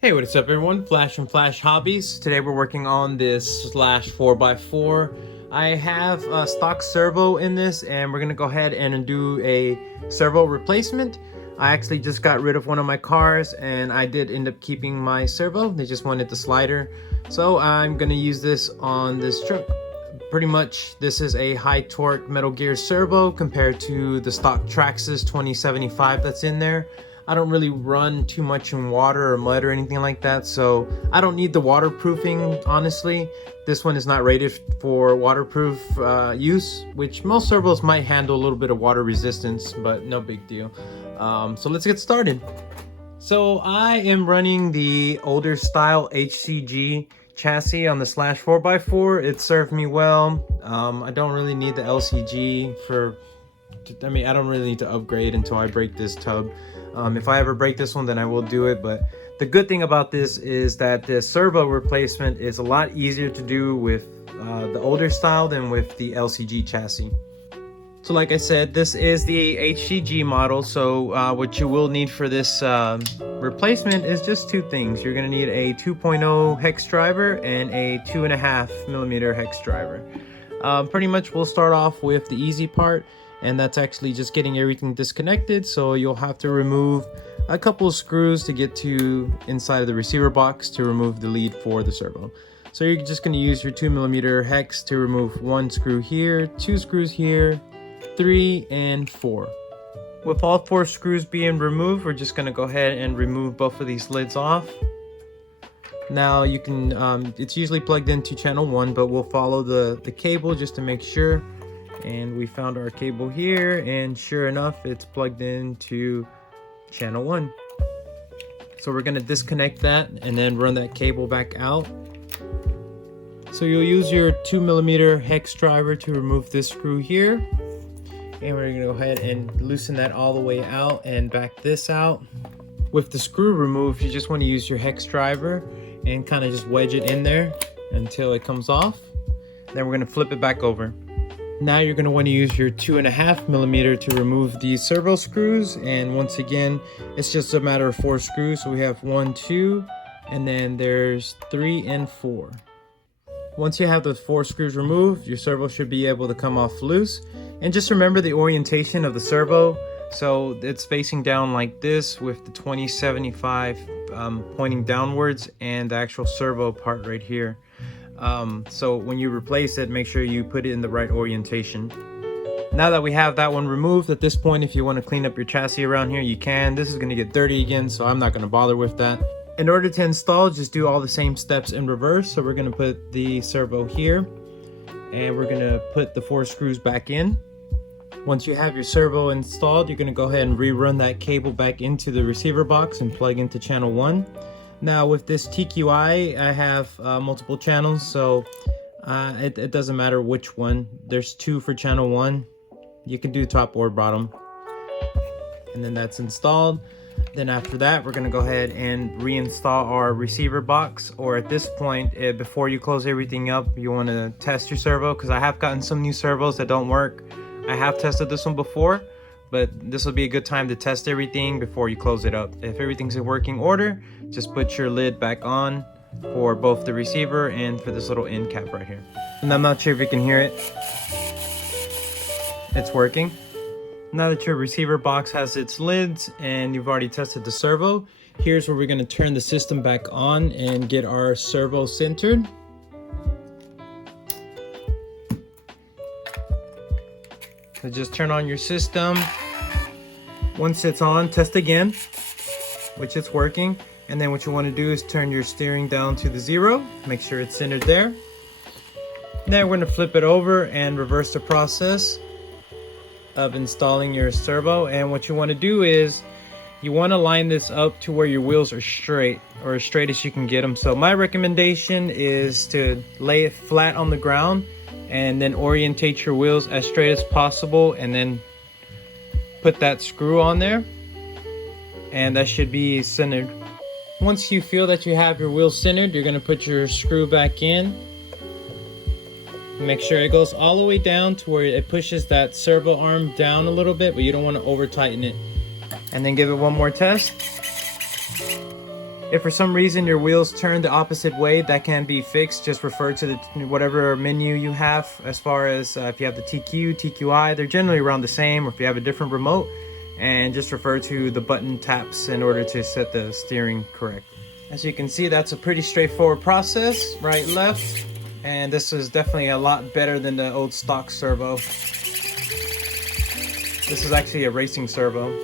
Hey, what's up everyone? Flash from Flash Hobbies. Today we're working on this Slash 4x4. I have a stock servo in this and we're gonna go ahead and do a servo replacement. I actually just got rid of one of my cars and I did end up keeping my servo. They just wanted the slider. So I'm gonna use this on this truck. Pretty much this is a high torque Metal Gear servo compared to the stock Traxxas 2075 that's in there. I don't really run too much in water or mud or anything like that, so I don't need the waterproofing, honestly. This one is not rated for waterproof use, which most servos might handle a little bit of water resistance, but no big deal. So let's get started. So I am running the older style HCG chassis on the Slash 4x4. It served me well. I don't really need the LCG I don't really need to upgrade until I break this tub. If I ever break this one, then I will do it. But the good thing about this is that the servo replacement is a lot easier to do with the older style than with the LCG chassis. So like I said, this is the HCG model. So what you will need for this replacement is just two things. You're going to need a 2.0 hex driver and a 2.5mm hex driver. Pretty much we'll start off with the easy part, and that's actually just getting everything disconnected. So you'll have to remove a couple of screws to get to inside of the receiver box to remove the lead for the servo. So you're just going to use your 2mm hex to remove one screw here, two screws here, 3 and 4. With all 4 screws being removed, we're just going to go ahead and remove both of these lids off. Now you can, it's usually plugged into channel 1, but we'll follow the cable just to make sure. And we found our cable here, and sure enough, it's plugged into channel 1. So we're gonna disconnect that and then run that cable back out. So you'll use your 2mm hex driver to remove this screw here. And we're gonna go ahead and loosen that all the way out and back this out. With the screw removed, you just wanna use your hex driver and kind of just wedge it in there until it comes off. Then we're gonna flip it back over. Now you're going to want to use your 2.5mm to remove these servo screws, and once again it's just a matter of 4 screws. So we have 1, 2, and then there's 3 and 4. Once you have those 4 screws removed, your servo should be able to come off loose. And just remember the orientation of the servo. So it's facing down like this with the 2075 pointing downwards and the actual servo part right here. So when you replace it, make sure you put it in the right orientation. Now that we have that one removed, at this point, if you want to clean up your chassis around here, you can. This is going to get dirty again, so I'm not going to bother with that. In order to install, just do all the same steps in reverse. So we're going to put the servo here, and we're going to put the 4 screws back in. Once you have your servo installed, you're going to go ahead and rerun that cable back into the receiver box and plug into channel 1. Now with this TQI, I have multiple channels, so it doesn't matter which one. There's 2 for channel 1. You can do top or bottom. And then that's installed. Then after that, we're gonna go ahead and reinstall our receiver box, or at this point, before you close everything up, you wanna test your servo, because I have gotten some new servos that don't work. I have tested this one before, but this will be a good time to test everything before you close it up. If everything's in working order, just put your lid back on for both the receiver and for this little end cap right here. And I'm not sure if you can hear it. It's working. Now that your receiver box has its lids and you've already tested the servo, here's where we're going to turn the system back on and get our servo centered. So just turn on your system. Once it's on, test again, which it's working. And then what you want to do is turn your steering down to the 0. Make sure it's centered there. Then we're going to flip it over and reverse the process of installing your servo. And what you want to do is you want to line this up to where your wheels are straight, or as straight as you can get them. So my recommendation is to lay it flat on the ground and then orientate your wheels as straight as possible, and then put that screw on there, and that should be centered. Once you feel that you have your wheels centered, you're going to put your screw back in. Make sure it goes all the way down to where it pushes that servo arm down a little bit, but you don't want to over tighten it. And then give it one more test. If for some reason your wheels turn the opposite way, that can be fixed. Just refer to the whatever menu you have as far as if you have the TQ, TQI, they're generally around the same, or if you have a different remote, and just refer to the button taps in order to set the steering correct. As you can see, that's a pretty straightforward process, right, left, and this is definitely a lot better than the old stock servo. This is actually a racing servo.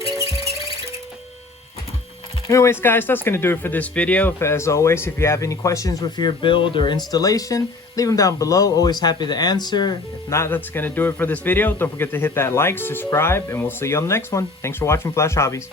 Anyways guys, that's going to do it for this video. As always, if you have any questions with your build or installation, leave them down below. Always happy to answer. If not, that's going to do it for this video. Don't forget to hit that like, subscribe, and we'll see you on the next one. Thanks for watching Flash Hobbies.